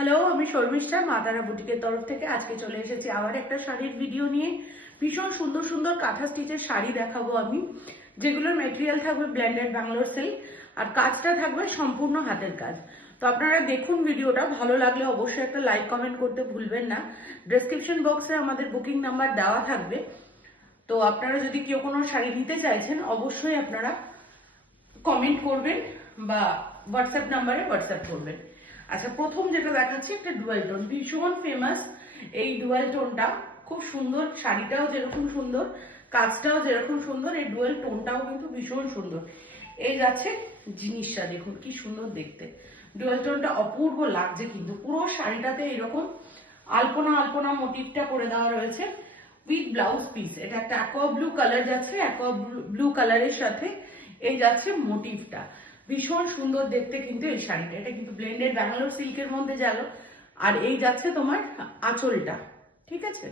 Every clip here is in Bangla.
হ্যালো, আমি শর্মিষ্ঠা মা তারা বুটিকের তরফ থেকে আজকে চলে এসেছি আবার একটা শাড়ির ভিডিও নিয়ে। ভীষণ সুন্দর সুন্দর কাঁথা স্টিচের শাড়ি দেখাবো আমি, যেগুলোর মেটেরিয়াল থাকবে ব্লেন্ডেড ব্যাঙ্গালোর সিল্ক আর কাজটা থাকবে সম্পূর্ণ হাতের কাজ। তো আপনারা দেখুন ভিডিওটা, ভালো লাগলে অবশ্যই একটা লাইক কমেন্ট করতে ভুলবেন না। ডেসক্রিপশন বক্সে আমাদের বুকিং নাম্বার দেওয়া থাকবে, তো আপনারা যদি কেউ কোনো শাড়ি নিতে চাইছেন অবশ্যই আপনারা কমেন্ট করবেন বা হোয়াটসঅ্যাপ নাম্বারে হোয়াটসঅ্যাপ করবেন। আচ্ছা, প্রথম যেটা দেখাচ্ছি একটা ডুয়াল টোন, ভীষণ ফেমাস এই ডুয়াল টোনটা। খুব সুন্দর, শাড়িটাও যেরকম সুন্দর কাজটাও যেরকম সুন্দর, এই ডুয়াল টোনটাও কিন্তু ভীষণ সুন্দর। এই যাচ্ছে জিনিসটা, দেখুন কি সুন্দর দেখতে, ডুয়াল টোনটা অপূর্ব লাগছে কিন্তু। পুরো শাড়িটাতে এরকম আলপনা আলপনা মোটিভটা করে দেওয়া রয়েছে উইথ ব্লাউজ পিস। এটা একটা অ্যাকোয়া ব্লু কালার যাচ্ছে, অ্যাকোয়া ব্লু কালারের সাথে এই যাচ্ছে মোটিভটা, ভীষণ সুন্দর দেখতে কিন্তু এই শাড়িটা। এটা কিন্তু ব্লেন্ডেড ব্যাঙ্গালোর সিল্কের মধ্যে গেল, আর এই যাচ্ছে তোমার আঁচলটা, ঠিক আছে।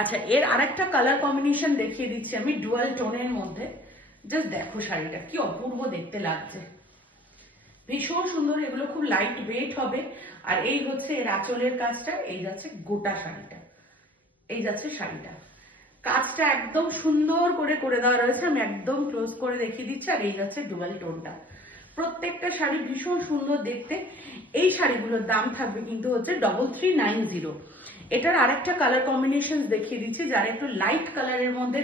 আচ্ছা, এর আরেকটা কালার কম্বিনেশন দেখিয়ে দিচ্ছি আমি ডুয়াল টোনের মধ্যে। জাস্ট দেখো শাড়িটা কি অপূর্ব দেখতে লাগছে, ভীষণ সুন্দর। এগুলো খুব লাইট ওয়েট হবে। আর এই হচ্ছে এর আঁচলের কাজটা, এই যাচ্ছে গোটা শাড়িটা, এই যাচ্ছে শাড়িটা। কাজটা একদম সুন্দর করে করে দেওয়া রয়েছে, আমি একদম ক্লোজ করে দেখিয়ে দিচ্ছি। আর এই যাচ্ছে ডুয়াল টোনটা, প্রত্যেকটা শাড়ি ভীষণ সুন্দর দেখতে। এই শাড়িগুলোর দাম থাকবে কিন্তু হচ্ছে 3390। এটার আরেকটা কালার কম্বিনেশন দেখিয়ে দিচ্ছি, যারা একটু লাইট কালারের মধ্যে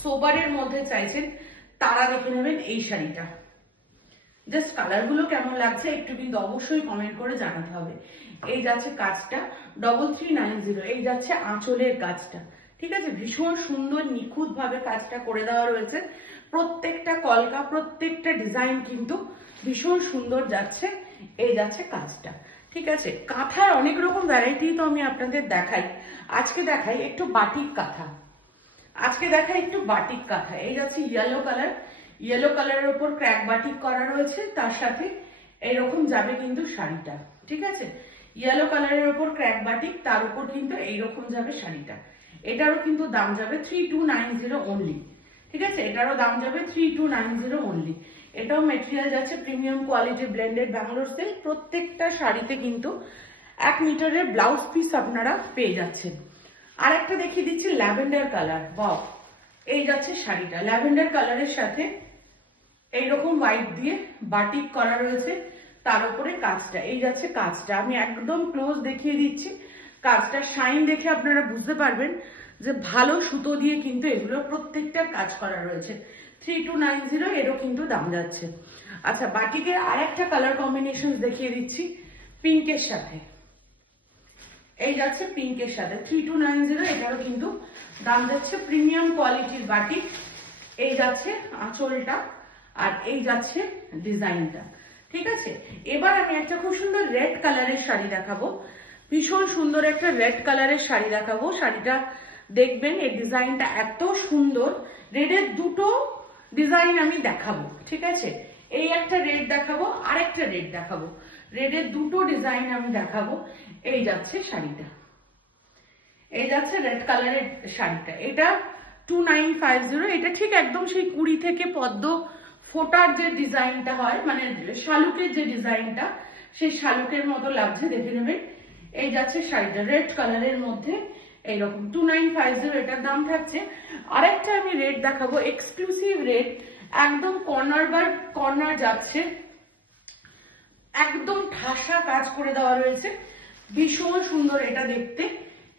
সোবারের মধ্যে চাইছেন তারা দেখে নেবেন এই শাড়িটা। জাস্ট কালারগুলো কেমন লাগছে একটু কিন্তু অবশ্যই কমেন্ট করে জানাতে হবে। এই যাচ্ছে কাজটা 3390, এই যাচ্ছে আঁচলের কাজটা, ঠিক আছে। ভীষণ সুন্দর নিখুঁত ভাবে কাজটা করে দেওয়া রয়েছে, প্রত্যেকটা কলকা প্রত্যেকটা ডিজাইন কিন্তু ভীষণ সুন্দর যাচ্ছে। এই যাচ্ছে কাজটা, ঠিক আছে। কাঁথার অনেক রকম ভ্যারাইটি তো আমি আপনাদের দেখাই, আজকে দেখাই একটু বাটিক কাঁথা। আজকে দেখাই একটু বাটিক কাঁথা। এই যাচ্ছে ইয়েলো কালার, ইয়েলো কালারের উপর ক্র্যাক বাটিক করা রয়েছে, তার সাথে এইরকম যাবে কিন্তু শাড়িটা, ঠিক আছে। ইয়েলো কালারের উপর ক্র্যাক বাটিক, তার উপর কিন্তু এইরকম যাবে শাড়িটা। এটারও কিন্তু দাম যাবে 3290 অনলি, ঠিক আছে। এটারও দাম যাবে 3290 অনলি। এটাও মেটেরিয়াল যাচ্ছে premium quality blended Bangalore silk. প্রত্যেকটা শাড়িতে কিন্তু 1 মিটারের ব্লাউজ পিস আপনারা পেয়ে যাচ্ছেন। আর একটা দেখিয়ে দিচ্ছি ল্যাভেন্ডার কালার, বাহ। এই যাচ্ছে শাড়িটা ল্যাভেন্ডার কালারের সাথে এইরকম হোয়াইট দিয়ে বাটিক করা রয়েছে, তার উপরে কাজটা, এই যাচ্ছে কাজটা। আমি একদম ক্লোজ দেখিয়ে দিচ্ছি, কাজটা শাইন দেখে আপনারা বুঝতে পারবেন যে ভালো সুতো দিয়ে কিন্তু এগুলো প্রত্যেকটার কাজ করা রয়েছে। 3290 এরও কিন্তু দাম যাচ্ছে। আচ্ছা, বাটিকের আর একটা কালার কম্বিনেশন দেখিয়ে দিচ্ছি পিঙ্কের সাথে। এই যাচ্ছে পিঙ্কের সাথে 3290, এটারও কিন্তু দাম যাচ্ছে। প্রিমিয়াম কোয়ালিটির বাটিক, এই যাচ্ছে আঁচলটা আর এই যাচ্ছে ডিজাইনটা, ঠিক আছে। এবার আমি একটা খুব সুন্দর রেড কালারের শাড়ি দেখাবো, ভীষণ সুন্দর একটা রেড কালারের শাড়ি দেখাবো। শাড়িটা দেখবেন, এই ডিজাইনটা এত সুন্দর। রেডের দুটো ডিজাইন আমি দেখাবো, ঠিক আছে। এই একটা রেড দেখাবো, আর একটা রেড দেখাবো, রেডের দুটো ডিজাইন আমি দেখাবো। এই যাচ্ছে শাড়িটা, এই যাচ্ছে রেড কালারের শাড়িটা। এটা 2950। এটা ঠিক একদম সেই 20 থেকে পদ্ম ফোটার যে ডিজাইনটা হয়, মানে শালুকের যে ডিজাইনটা, সেই শালুকের মতো লাগছে, দেখে নেবেন। এই যাচ্ছে শাড়িটা রেড কালারের মধ্যে, এইরকম 2950 এটার দাম থাকছে। আরেকটা আমি রেড দেখাবো, এক্সক্লুসিভ রেড, একদম কর্নার বার কর্নার যাচ্ছে, একদম ঠাসা কাজ করে দেওয়া রয়েছে, ভীষণ সুন্দর এটা দেখতে।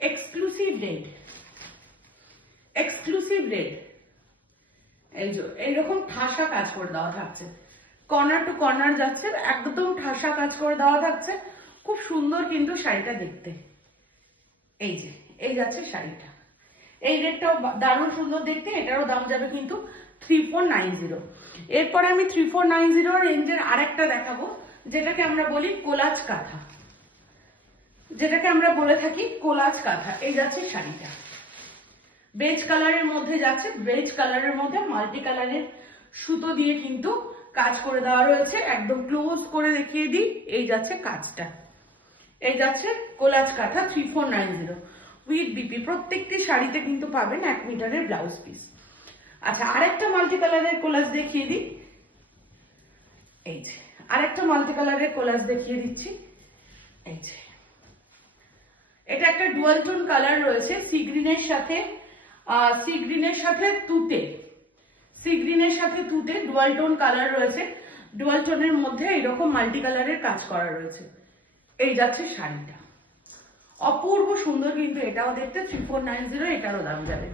এক্সক্লুসিভ রেড, এক্সক্লুসিভ রেড, এই যে এইরকম ঠাসা কাজ করে দেওয়া থাকছে, কর্নার টু কর্নার যাচ্ছে, একদম ঠাসা কাজ করে দেওয়া থাকছে, খুব সুন্দর কিন্তু শাড়িটা দেখতে। এই যে এই যাচ্ছে শাড়িটা, এই রেডটাও দারুণ সুন্দর দেখতে। এটারও দাম যাবে কিন্তু 3490। এরপরে আমি 3490 রেঞ্জের আরেকটা দেখাবো, যেটাকে আমরা বলি কোলাজ কাঁথা, যেটাকে আমরা বলে থাকি কোলাজ কাঁথা। এই যাচ্ছে শাড়িটা, বেজ কালারের মধ্যে যাচ্ছে, বেজ কালারের মধ্যে মাল্টি কালারের সুতো দিয়ে কিন্তু কাজ করে দেওয়া রয়েছে। একদম ক্লোজ করে দেখিয়ে দিই, এই যাচ্ছে কাজটা, এই যাচ্ছে কোলাজ কাঁথা 3490 উইথ বিপি। প্রত্যেকটি শাড়িতে কিন্তু পাবেন 1 মিটারের ব্লাউজ পিস। আচ্ছা, আরেকটা মাল্টি কালারের কোলাজ দেখিয়ে দিই, এই যে আরেকটা মাল্টি কালারের কোলাজ দেখিয়ে দিচ্ছি। এই যে এটা একটা ডুয়াল টোন কালার রয়েছে, সি গ্রিনের সাথে তুতে ডুয়াল টোন কালার রয়েছে। ডুয়াল টোনের মধ্যে এরকম মাল্টি কালারের কাজ করা রয়েছে। এই যাচ্ছে শাড়িটা, অপূর্ব সুন্দর কিন্তু এটাও দেখতে। 3490 এটারও দাম যাবে।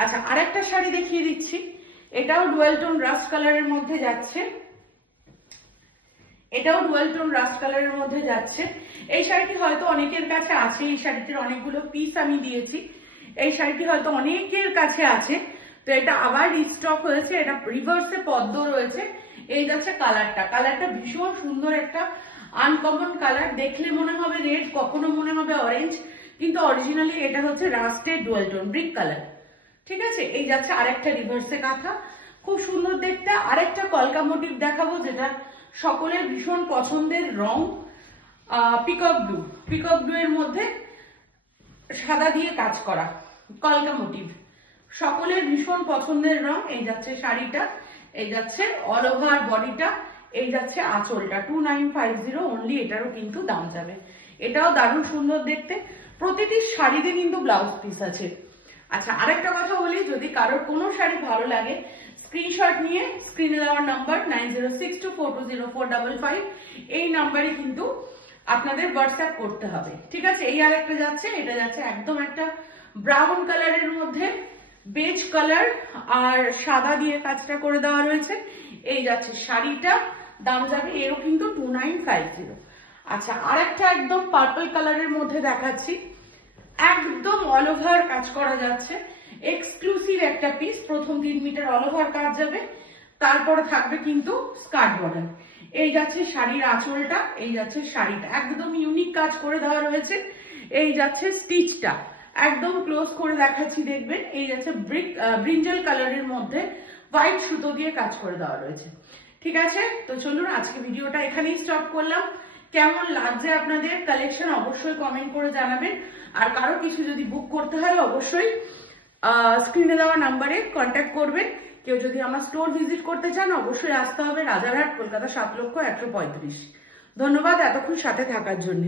আচ্ছা, আরেকটা শাড়ি দেখিয়ে দিচ্ছি, এটাও ডুয়াল টোন রাস্ট কালারের মধ্যে যাচ্ছে। এই শাড়িটি হয়তো অনেকের কাছে আছে, এই শাড়িটির অনেকগুলো পিস আমি দিয়েছি, এই শাড়িটি হয়তো অনেকের কাছে আছে, তো এটা আবার রিস্টক হয়েছে। এটা রিভার্সে পদ্ম রয়েছে। এই যাচ্ছে কালারটা ভীষণ সুন্দর, একটা আনকমন কালার। দেখলে মনে হবে রেড, কখনো মনে হবে অরেঞ্জ, কিন্তু অরিজিনালি এটা হচ্ছে রাস্টেড ডুয়াল টোন ব্রিক কালার। ঠিক আছে, এই যাচ্ছে আরেকটা রিভার্সে কাঁথা, খুব সুন্দর দেখতে। আরেকটা কলকা মোটিভ দেখাবো, যেটা সকলের ভীষণ পছন্দের রং, পিকক ব্লু এর মধ্যে সাদা দিয়ে কাজ করা কলকা মোটিভ, সকলের ভীষণ পছন্দের রং। এই যাচ্ছে শাড়িটা, এই যাচ্ছে অল ওভার বডিটা, এই যাচ্ছে আঁচলটা। 2950 অনলি, এটারও কিন্তু দাম যাবে। এটাও দারুণ সুন্দর দেখতে। প্রতিটি শাড়িতে কিন্তু ব্লাউজ পিস আছে। আচ্ছা, আরেকটা কথা বলি, যদি কারোর কোনো শাড়ি ভালো লাগে, স্ক্রিনশট নিয়ে স্ক্রিনে দেওয়ার নাম্বার 9062420455 এই নাম্বারে কিন্তু আপনাদের হোয়াটসঅ্যাপ করতে হবে। ঠিক আছে, এই আরেকটা যাচ্ছে, এটা যাচ্ছে একদম একটা ব্রাউন কালারের মধ্যে বেজ কালার আর সাদা দিয়ে কাজটা করে দেওয়া রয়েছে। এই যাচ্ছে শাড়িটা, দাম যাবে এরও কিন্তু 2950। আচ্ছা, আরেকটা একদম পার্পল কালারের মধ্যে দেখাচ্ছি, একদম অল ওভার কাজ করা যাচ্ছে, এক্সক্লুসিভ একটা পিস। প্রথম 3 মিটার অল ওভার কাজ যাবে, তারপরে থাকবে কিন্তু স্কার্ট বর্ডার। এই যাচ্ছে শাড়ির আঁচলটা, এই যাচ্ছে শাড়িটা, একদম ইউনিক কাজ করে দেওয়া রয়েছে। এই যাচ্ছে স্টিচটা, একদম ক্লোজ করে দেখাচ্ছি, দেখবেন। এই যাচ্ছে ব্রিঞ্জাল কালারের মধ্যে হোয়াইট সুতো দিয়ে কাজ করে দেওয়া রয়েছে। ঠিক আছে, তো চলুন আজকে ভিডিওটা এখানেই স্টপ করলাম। কেমন লাগছে আপনাদের কালেকশন অবশ্যই কমেন্ট করে জানাবেন। আর কারো কিছু যদি বুক করতে হয় অবশ্যই স্ক্রিনে দেওয়া নাম্বারে কন্ট্যাক্ট করবেন। কেউ যদি আমার স্টোর ভিজিট করতে চান অবশ্যই আসতে হবে রাজারহাট, কলকাতা 7,135। ধন্যবাদ এতক্ষণ সাথে থাকার জন্য।